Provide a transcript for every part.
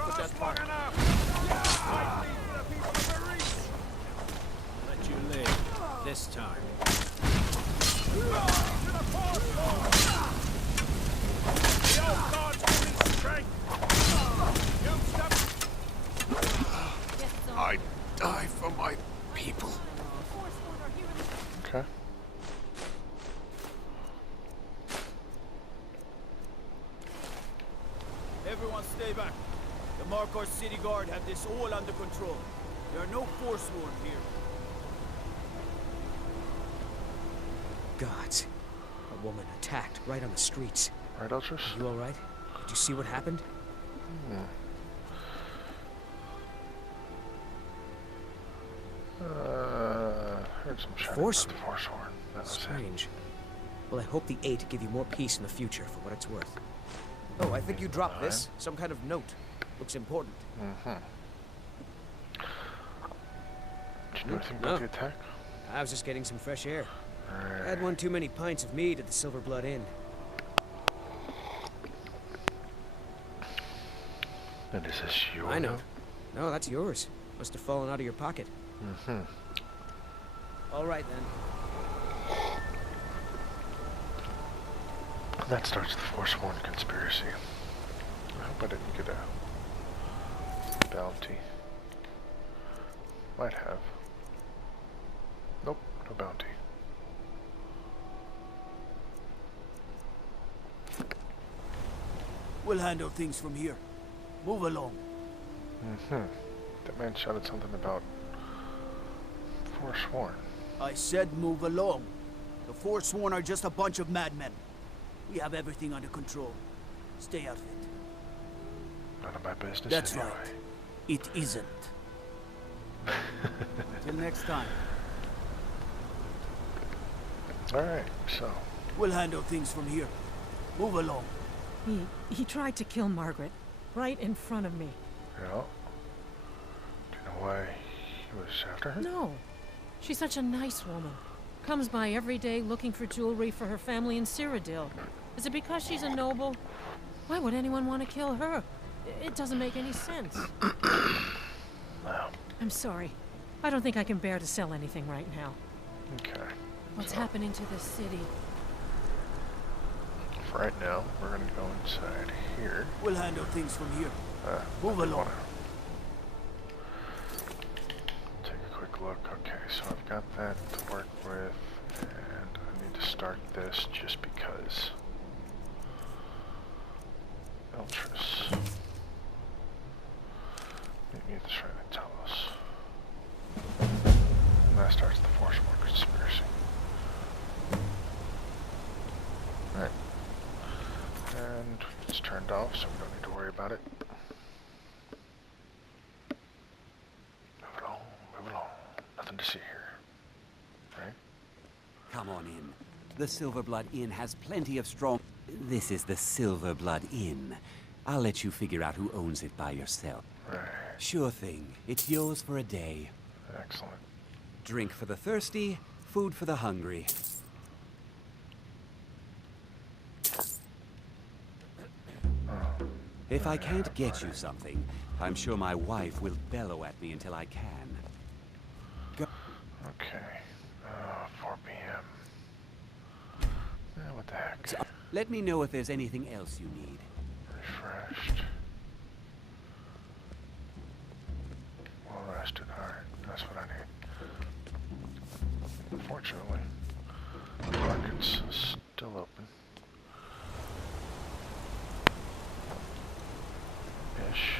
off with that part. Let you live this time. I die for my people. Okay. Everyone stay back. The Markarth City Guard have this all under control. There are no Forsworn here. Gods. A woman attacked right on the streets. Right, Ultras? Are you alright? Did you see what happened? Heard some chatter Forsworn? about the Forsworn. That was Strange. Well, I hope the Eight give you more peace in the future, for what it's worth. Oh, I think you dropped this. Some kind of note. Looks important. it. Did you know anything about the attack? I was just getting some fresh air. I Alright. had one too many pints of mead at the Silver Blood Inn. And is this your I know. note? No, that's yours. Must have fallen out of your pocket. All right, then. That starts the Forsworn conspiracy. I hope I didn't get a bounty. Might have. Nope, no bounty. We'll handle things from here. Move along. That man shouted something about Forsworn. I said move along. The Forsworn are just a bunch of madmen. We have everything under control. Stay out of it. None of my business That's anyway. right. It isn't. Till next time. Alright, so. We'll handle things from here. Move along. He tried to kill Margaret, right in front of me. Yeah. Do you know why he was after her? No. She's such a nice woman. Comes by every day looking for jewelry for her family in Cyrodiil. Is it because she's a noble? Why would anyone want to kill her? It doesn't make any sense. No. I'm sorry. I don't think I can bear to sell anything right now. Okay. What's So, happening to this city? for right now, we're gonna go inside here. We'll handle things from here. Move I along. wanna take a quick look. Okay, so I've got that to work with, and I need to start this just because. Eltress. You need to try to tell us. And that starts the Forsworn conspiracy. Alright. And it's turned off, so we don't need to worry about it. Move along, move along. Nothing to see here. Right? Come on in. The Silver Blood Inn has plenty of strong... This is the Silver Blood Inn. I'll let you figure out who owns it by yourself. Right. Sure thing. It's yours for a day. Excellent. Drink for the thirsty, food for the hungry. If I can't get you something, I'm sure my wife will bellow at me until I can. Okay. 4 p.m. What the heck? So, let me know if there's anything else you need. Refreshed. Well rested. Alright, that's what I need. Unfortunately, the market's still open. Ish.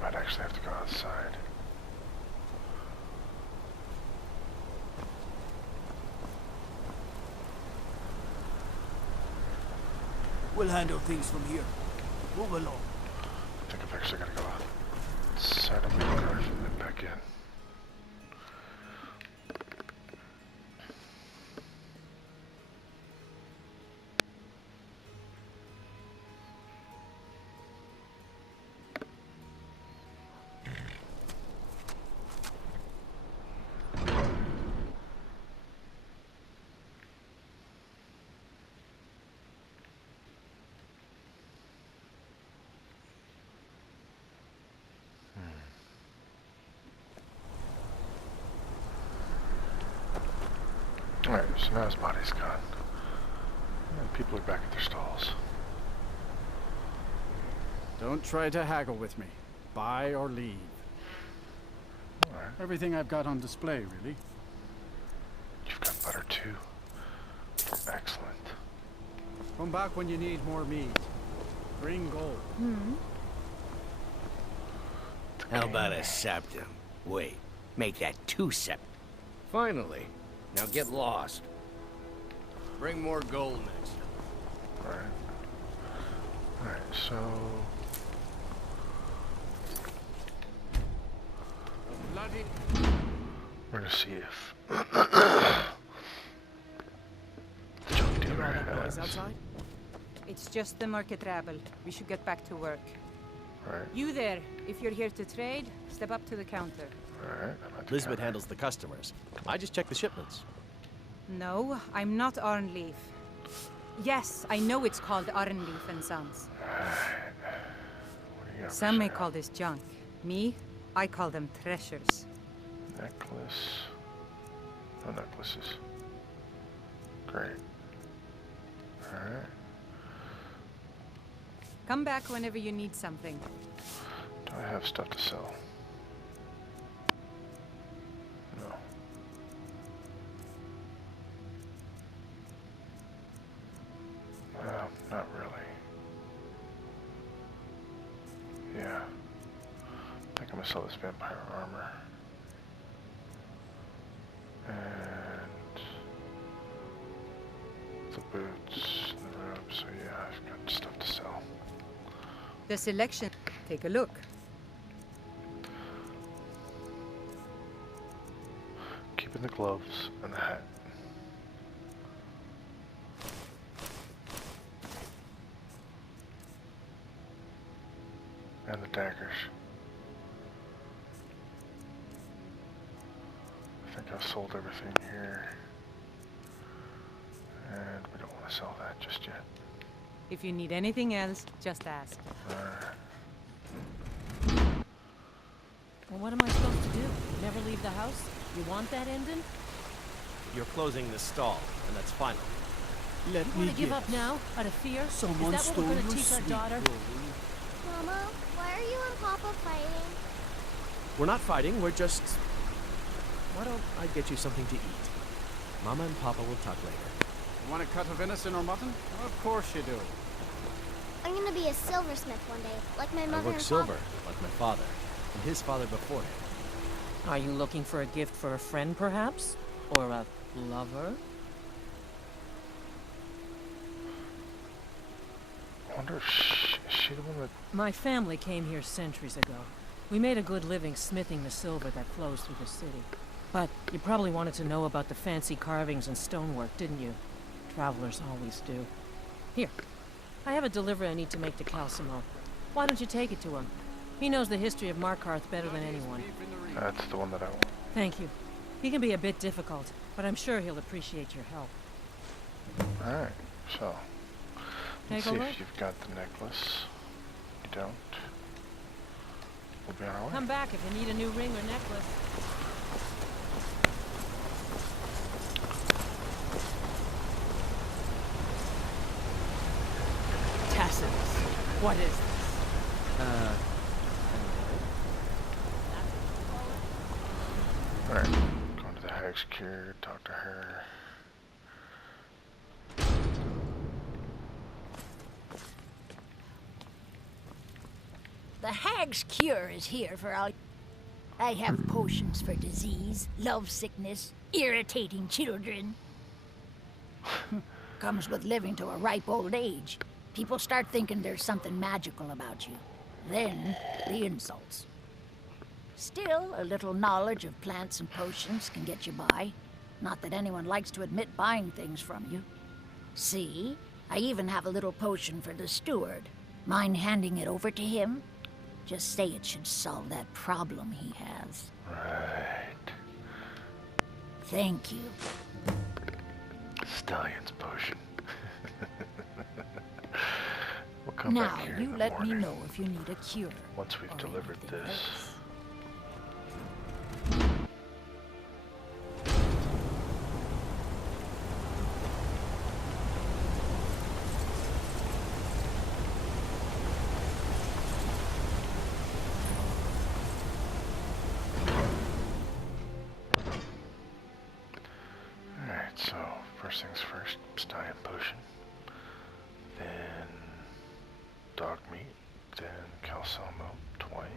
I might actually have to go outside. We'll handle things from here. Move along. I think I've actually got to go outside of Markarth and then back in. So now his body's gone. And people are back at their stalls. Don't try to haggle with me. Buy or leave. Alright. Everything I've got on display, really. You've got butter too. Excellent. Come back when you need more meat. Bring gold. How about a septum? Wait, make that 2 septum. Finally. Now get lost. Bring more gold next time. Alright. Alright, so... Bloody... we're gonna see if... the junk dealer has... outside? It's just the market rabble. We should get back to work. Right, You there, if you're here to trade, step up to the counter. alright. I'm at the Elizabeth counter. handles the customers. I just check the shipments. No, I'm not Arnleaf. Yes, I know it's called Arnleaf and Sons. What do you got for Some may sale? call this junk. Me, I call them treasures. Necklace. No necklaces. Great. Alright. Come back whenever you need something. Do I have stuff to sell? No. Well, not really. Yeah. I think I'm gonna sell this vampire armor. And the boots, the robes, so yeah, I've got stuff to sell. The selection. Take a look. Keeping the gloves and the hat. And the daggers. I think I've sold everything here. And we don't want to sell that just yet. If you need anything else, just ask. Well, what am I supposed to do? Never leave the house? You want that ending? You're closing the stall, and that's final. Let You me want to give guess. up now? Out of fear? Someone Is that what stole we're going your to teach our sweet daughter? jewelry. Mama, why are you and Papa fighting? We're not fighting, we're just... Why don't I get you something to eat? Mama and Papa will talk later. You want a cut of venison or mutton? Of course you do. I'm gonna be a silversmith one day, like my I mother work and silver, Papa. like my father, and his father before him. Are you looking for a gift for a friend, perhaps? Or a lover? I wonder if is she the one that... My family came here centuries ago. We made a good living smithing the silver that flows through the city. But you probably wanted to know about the fancy carvings and stonework, didn't you? Travelers always do. Here, I have a delivery I need to make to Calcimo. Why don't you take it to him? He knows the history of Markarth better than anyone. That's the one that I want. Thank you. He can be a bit difficult, but I'm sure he'll appreciate your help. Alright, so... let's Take a see look. if you've got the necklace. You don't. We'll be on our way. Come back if you need a new ring or necklace. Tacitus. What is this? Alright, going to the Hag's Cure, talk to her. The Hag's Cure is here for all. I have potions for disease, love sickness, irritating children. Comes with living to a ripe old age. People start thinking there's something magical about you. Then, the insults. Still, a little knowledge of plants and potions can get you by. Not that anyone likes to admit buying things from you. See? I even have a little potion for the steward. Mind handing it over to him? Just say it should solve that problem he has. Right. Thank you. Stallion's potion. We'll come Now, back here in you the let me morning know if you need a cure. once we've or delivered anything this. else. First things first, Stallion potion. Then dog meat. Then Calcelmo twice.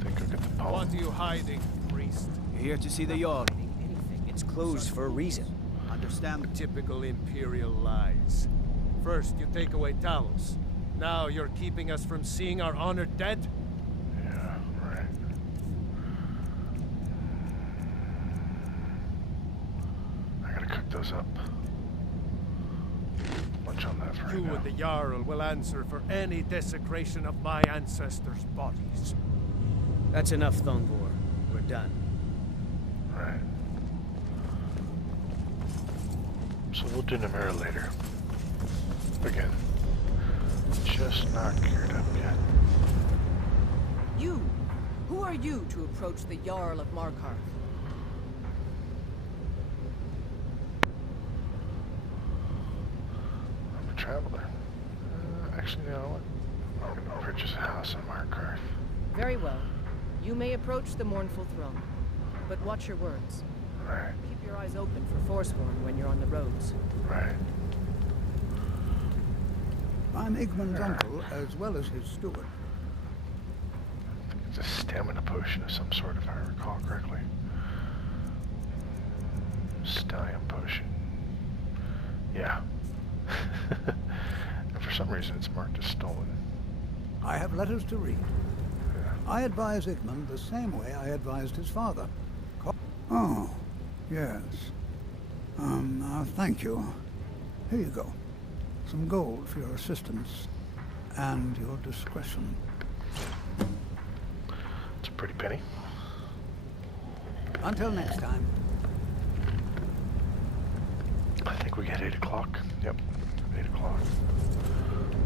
Think I'll get the palm. What are you hiding, priest? You're here to see the Jarl. Anything. It's closed for a reason. Understand? Typical Imperial lies. First, you take away Talos. Now you're keeping us from seeing our honored dead? Yeah, right. I gotta cook those up. Much on that for right You now. and the Jarl will answer for any desecration of my ancestors' bodies. That's enough, Thongvor. We're done. Right. So we'll do Namira later. Again. Just not geared up yet. You! Who are you to approach the Jarl of Markarth? I'm a traveler. Actually, you know what? I'm gonna purchase a house in Markarth. Very well. You may approach the mournful throne, but watch your words. Right. Keep your eyes open for Forsworn when you're on the roads. Right. I'm Igmund's uncle, as well as his steward. I think it's a stamina potion of some sort, if I recall correctly. Stallion potion. Yeah. And for some reason it's marked as stolen. I have letters to read. Yeah. I advise Igmund the same way I advised his father. Oh, yes. Thank you. Here you go. Some gold for your assistance and your discretion. It's a pretty penny. Until next time. I think we get 8 o'clock. Yep, 8 o'clock.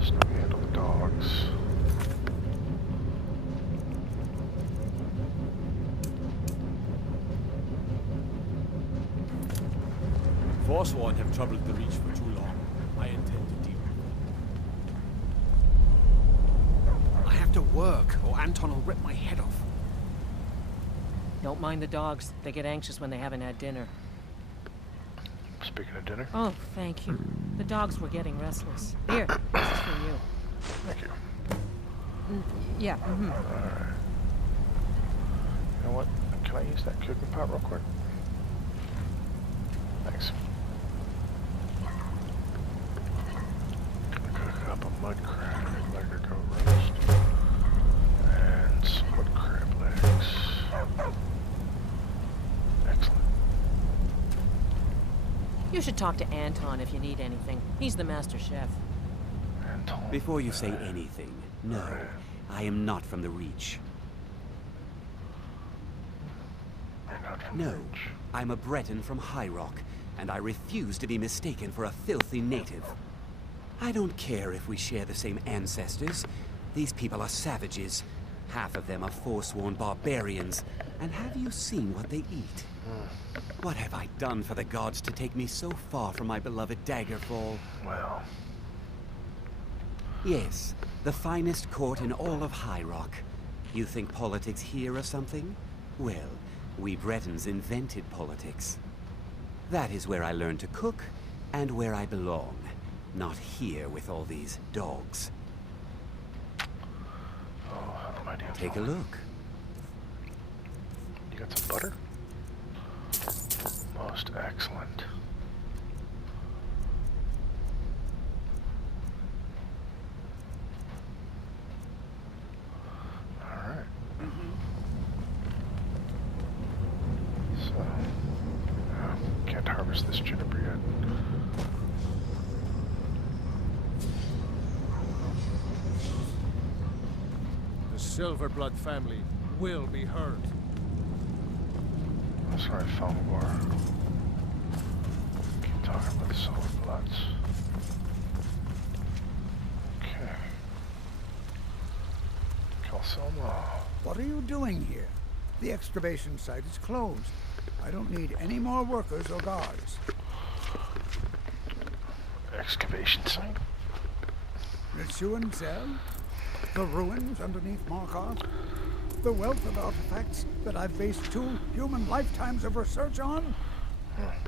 So now we handle the dogs. Forsworn have troubled the Reach for too long. I intend to deal with them. I have to work, or Anton will rip my head off. Don't mind the dogs. They get anxious when they haven't had dinner. Speaking of dinner. Oh, thank you. The dogs were getting restless. Here, this is for you. Thank you. Yeah, mm-hmm. Alright. You know what? Can I use that cooking pot real quick? Thanks. Cook up a mud crab, let her go roast. And some mud crab legs. Excellent. You should talk to Anton if you need anything. He's the master chef. Anton. Before you say anything, no, I am not from the Reach. You're not from the No, Reach. I'm a Breton from High Rock, and I refuse to be mistaken for a filthy native. I don't care if we share the same ancestors. These people are savages. Half of them are forsworn barbarians. And have you seen what they eat? What have I done for the gods to take me so far from my beloved Daggerfall? Well. Yes, the finest court in all of High Rock. You think politics here or something? Well, we Bretons invented politics. That is where I learned to cook, and where I belong. Not here with all these dogs. Oh, how mighty of Take a Lord. look. You got some butter? Most excellent. Alright. So, can't harvest this juniper yet. The Silverblood family will be heard. I'm sorry, Falmagor. Keep talking about the Silverbloods. Okay. Calcelmo. What are you doing here? The excavation site is closed. I don't need any more workers or guards. Excavation site? Rituan Zell? The ruins underneath Markarth? The wealth of artifacts that I've based 2 human lifetimes of research on?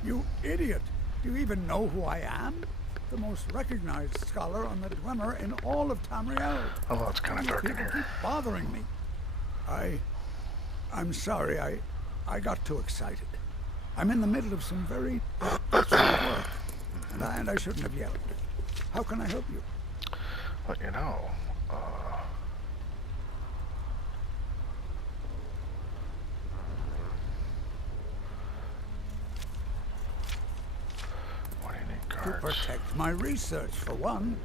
You idiot! Do you even know who I am? The most recognized scholar on the Dwemer in all of Tamriel. Oh, it's kind of dark in People here. keep bothering me. I'm sorry. I got too excited. I'm in the middle of some very desperate work, and I shouldn't have yelled. How can I help you? Well, you know, what do you need, To guards? protect my research, for one.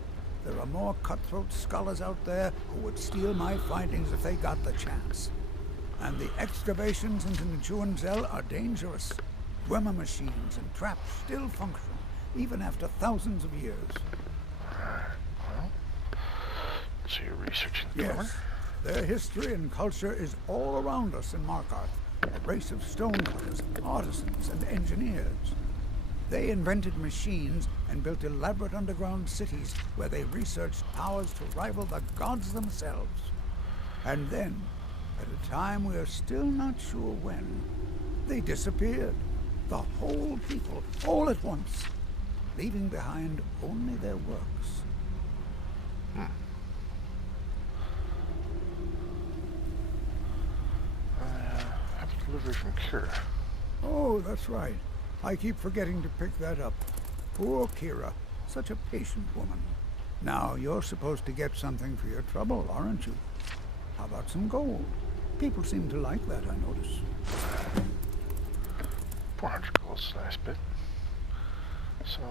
There are more cutthroat scholars out there who would steal my findings if they got the chance. And the excavations into Njuanzel are dangerous. Dwemer machines and traps still function, even after thousands of years. Well, so you're researching the Dwemer? Yes. Their history and culture is all around us in Markarth. A race of stonecutters, artisans, and engineers. They invented machines and built elaborate underground cities where they researched powers to rival the gods themselves. And then, at a time we are still not sure when, they disappeared. The whole people, all at once, leaving behind only their works. I have a delivery from Kira. Oh, that's right. I keep forgetting to pick that up. Poor Kira. Such a patient woman. Now, you're supposed to get something for your trouble, aren't you? How about some gold? People seem to like that, I notice. 400 gold's a nice bit. So,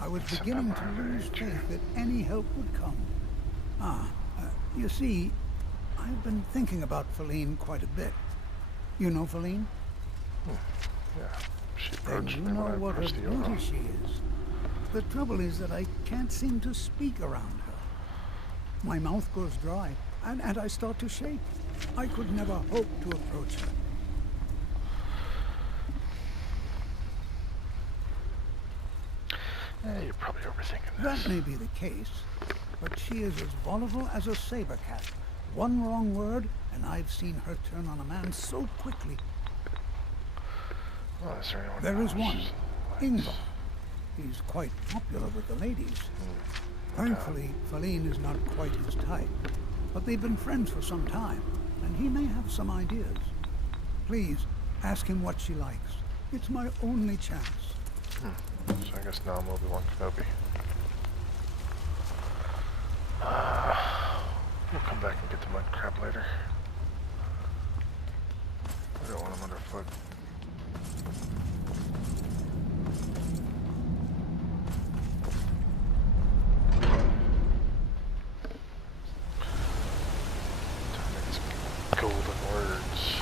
I was send beginning that to one lose over to you. faith that any help would come. You see, I've been thinking about Feline quite a bit. You know Feline? Yeah, she Then approached you me know when I what her approached the beauty Oro. she is. The trouble is that I can't seem to speak around her. My mouth goes dry, and I start to shake. I could never hope to approach her. You're probably overthinking this. That may be the case, but she is as volatile as a saber cat. One wrong word, and I've seen her turn on a man so quickly. Well, is there anyone There is else? one, Ingvar. He's quite popular with the ladies. Thankfully, Feline is not quite his type, but they've been friends for some time, and he may have some ideas. Please, ask him what she likes. It's my only chance. So I guess now I'm Obi-Wan Kenobi. We'll come back and get the mud crab later. I don't want him underfoot. Golden words.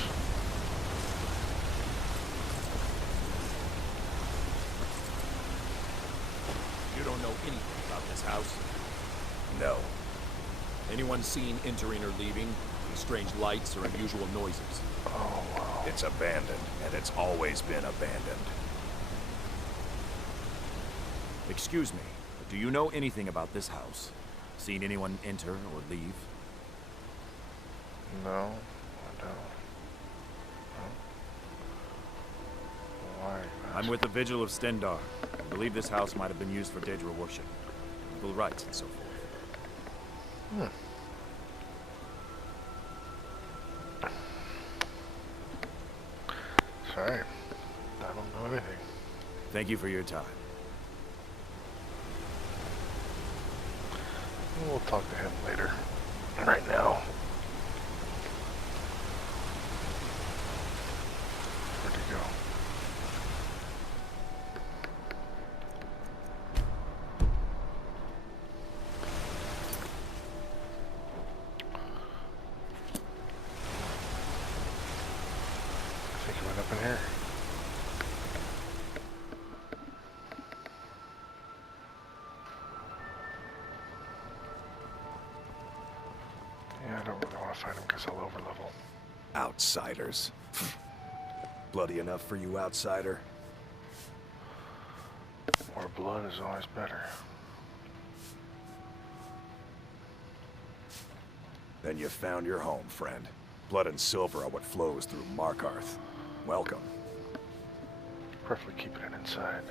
You don't know anything about this house? No. Anyone seen entering or leaving? Any strange lights or unusual noises? Oh, wow. It's abandoned, and it's always been abandoned. Excuse me, but do you know anything about this house? Seen anyone enter or leave? No, I don't. Why? I'm with the Vigil of Stendar. I believe this house might have been used for Daedra worship, legal rites and so forth. Sorry, I don't know anything. Thank you for your time. We'll talk to him later. Right now. Where'd he go? I think he went up in here. Yeah, I don't really want to fight him because I'll overlevel. Outsiders. Bloody enough for you, outsider? More blood is always better. Then you found your home, friend. Blood and silver are what flows through Markarth. Welcome. Preferably keeping it inside.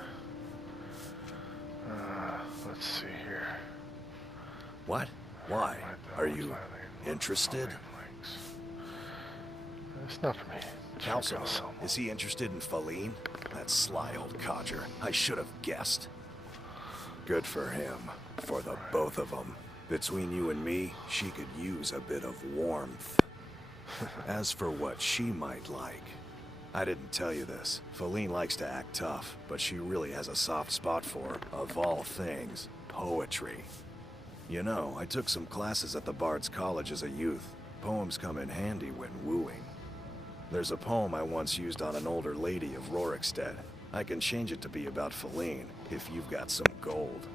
Let's see here. What? Why? Are you interested? It's not for me. Council, is he interested in Faline? That sly old codger. I should have guessed. Good for him. For the both of them. Between you and me, she could use a bit of warmth. As for what she might like, I didn't tell you this. Faline likes to act tough, but she really has a soft spot for, of all things, poetry. You know, I took some classes at the Bard's College as a youth. Poems come in handy when wooing. There's a poem I once used on an older lady of Rorikstead. I can change it to be about Faline, if you've got some gold.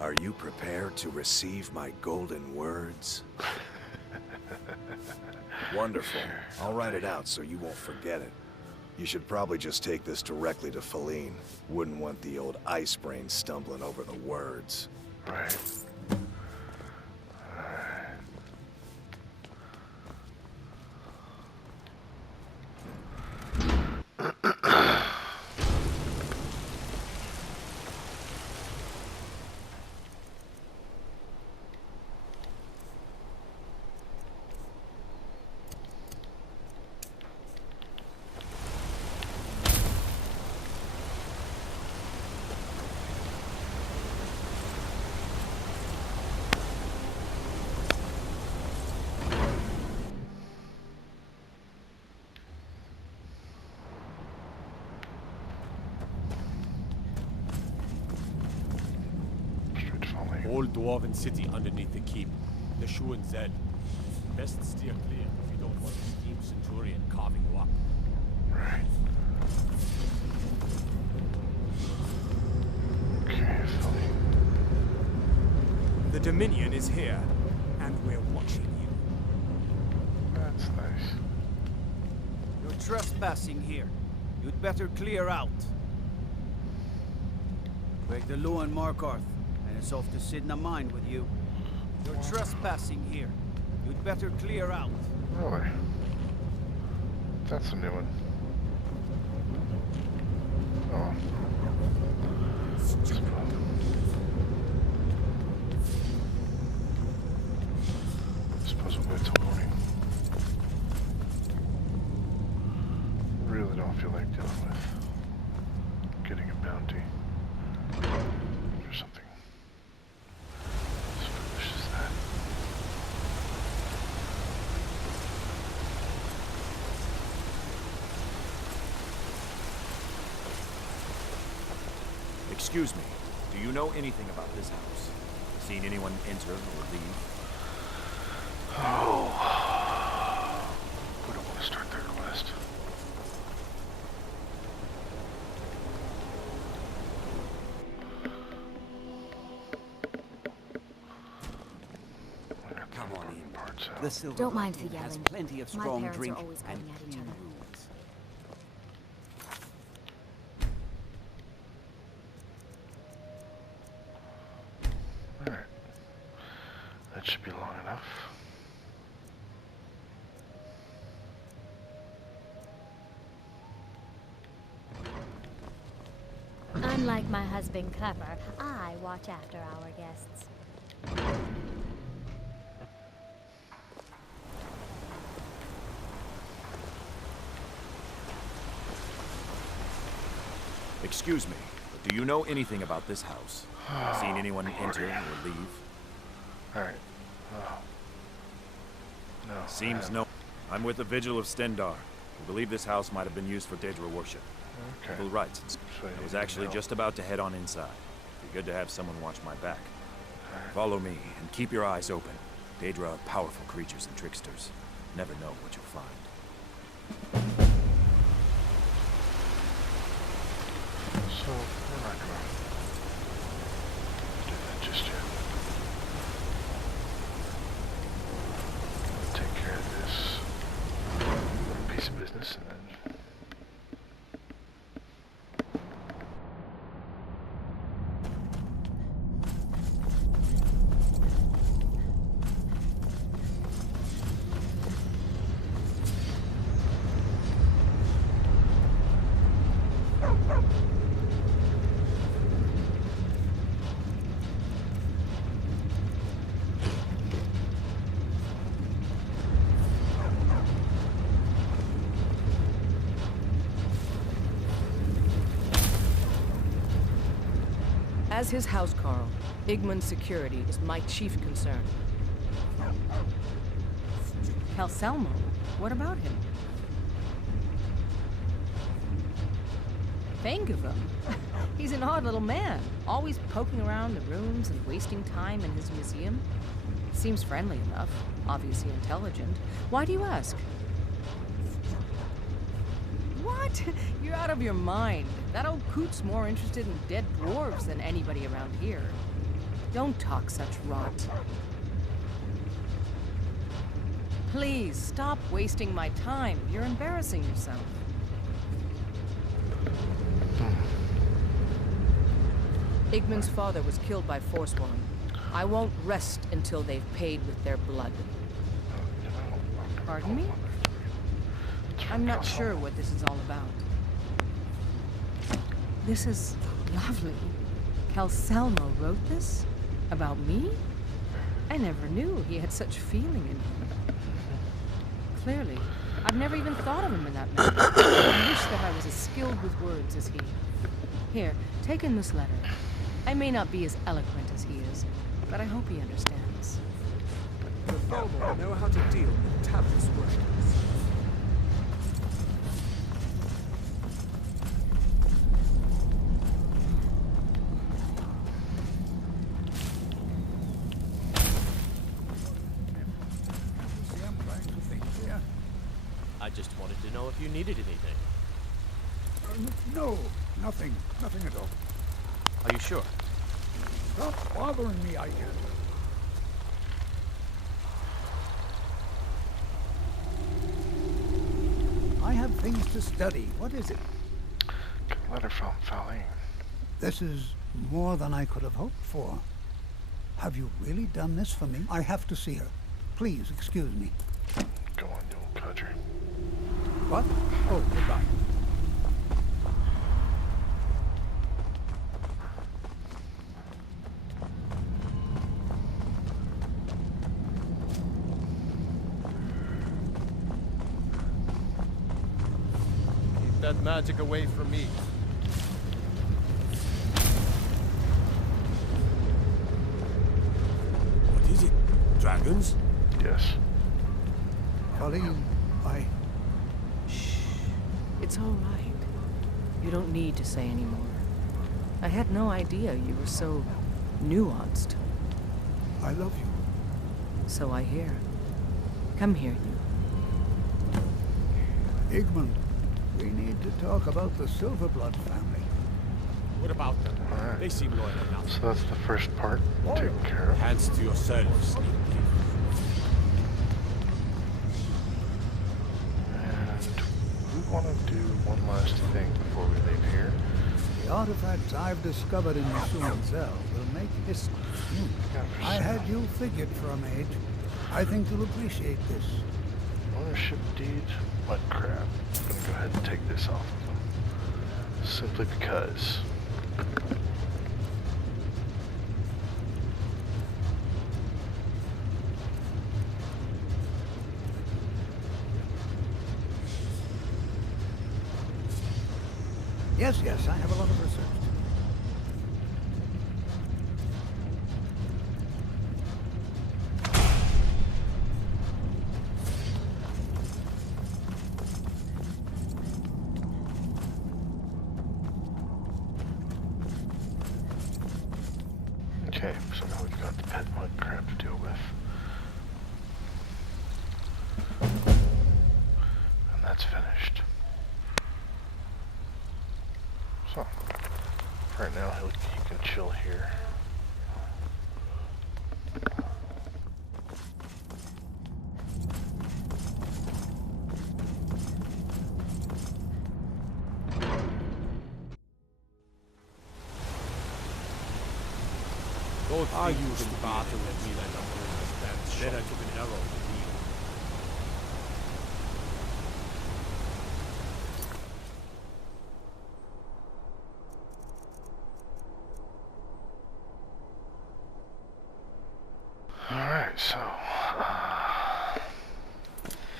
Are you prepared to receive my golden words? Wonderful. I'll write it out so you won't forget it. You should probably just take this directly to Faline. Wouldn't want the old ice brain stumbling over the words. Right. Old dwarven city underneath the keep. The Shu and Zed. Best steer clear if you don't want the steam centurion carving you up. Right. Okay, Philly. The Dominion is here, and we're watching you. That's nice. You're trespassing here. You'd better clear out. Break the law in Markarth, and it's off to sit in a mine with you. You're trespassing here. You'd better clear out. Really? That's a new one. Oh. Suppose we'll wait till morning. Really don't feel like dealing with getting a bounty or something as foolish as that. Excuse me, do you know anything about this house? Seen anyone enter or leave? Oh. We don't want to start their quest. Come on in. Parts out. The Silver Don't mind the Mountain has yelling. plenty of My strong parents are drink always and going at each clean other. rooms. Alright. That should be long enough. Unlike my husband Clever, I watch after our guests. Excuse me, but do you know anything about this house? Seen anyone enter or leave? Alright. Oh. No. Seems no. I'm with the Vigil of Stendar. We believe this house might have been used for Daedra worship. Okay. People right. So I you was actually know. just about to head on inside. Be good to have someone watch my back. Follow me and keep your eyes open. Daedra are powerful creatures and tricksters. Never know what you'll find. So, we're not gonna do that just yet. Take care of this little piece of business and then As his housecarl, Igmund's security is my chief concern. Calselmo? What about him? Fanguvum? He's an odd little man, always poking around the rooms and wasting time in his museum. Seems friendly enough, obviously intelligent. Why do you ask? What? You're out of your mind. That old coot's more interested in dead dwarves than anybody around here. Don't talk such rot. Please, stop wasting my time. You're embarrassing yourself. Igmund's father was killed by Forsworn. I won't rest until they've paid with their blood. Pardon me? I'm not sure what this is all about. This is lovely. Calselmo wrote this? About me? I never knew he had such feeling in him. Clearly. I've never even thought of him in that manner. I wish that I was as skilled with words as he. Here, take in this letter. I may not be as eloquent as he is, but I hope he understands. The Thalmor know how to deal with tabless worshippers. I just wanted to know if you needed anything. No, nothing at all. Are you sure? Stop bothering me, I can. I have things to study. What is it? Letter from Faline. This is more than I could have hoped for. Have you really done this for me? I have to see her. Please, excuse me. Go on, you old codger. What? Oh, goodbye. Keep that magic away from me. What is it? Dragons? Yes. Colleen, Shh. It's all right. You don't need to say any more. I had no idea you were so nuanced. I love you. So I hear. Come here, you. Igmund, we need to talk about the Silverblood family. What about them? Alright. They seem loyal enough. So that's the first part taken care of. Hands to yourselves, sneak thief. We want to do one last thing before we leave here. The artifacts I've discovered in the Suanzel will make history. I had you figured for a mage. I think you'll appreciate this. Ownership deed, mud crab. I'm gonna go ahead and take this off of them. Simply because. Yes, I have a lot of research. Okay, so now we've got the pet mud crab to deal with. And that's finished. So, right now he can chill here. Don't think you can battle with me like I'm going to stand. Then I took an arrow to the knee. Alright, so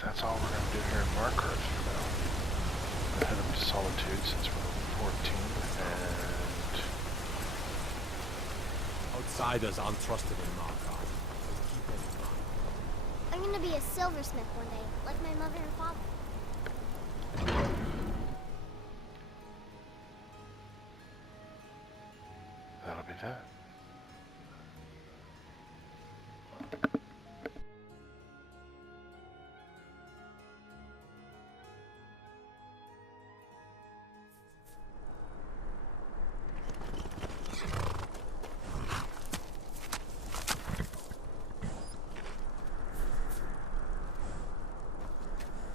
that's all we're going to do here in Markarth for now. We'll head up to Solitude since we're over 14, and Outsiders aren't trusted in Markarth. Keep that in mind. I'm gonna be a silversmith one day, like my mother and father. That'll be that.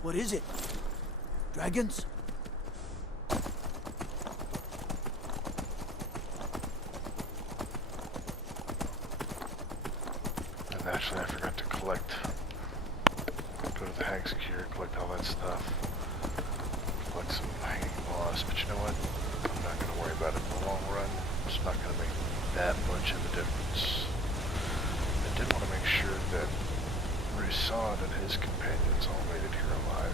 What is it? Dragons? And actually, I forgot to collect. Go to the Hag's Cure, collect all that stuff. Collect some hanging moss, but you know what? I'm not going to worry about it in the long run. It's not going to make that much of a difference. I did want to make sure that Rusad and his companions all made it here alive.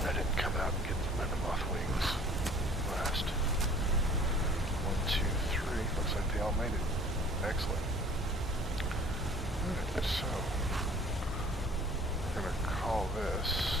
And I didn't come out and get the Menemoth wings last. 1, 2, 3. Looks like they all made it. Excellent. Alright, so we're gonna call this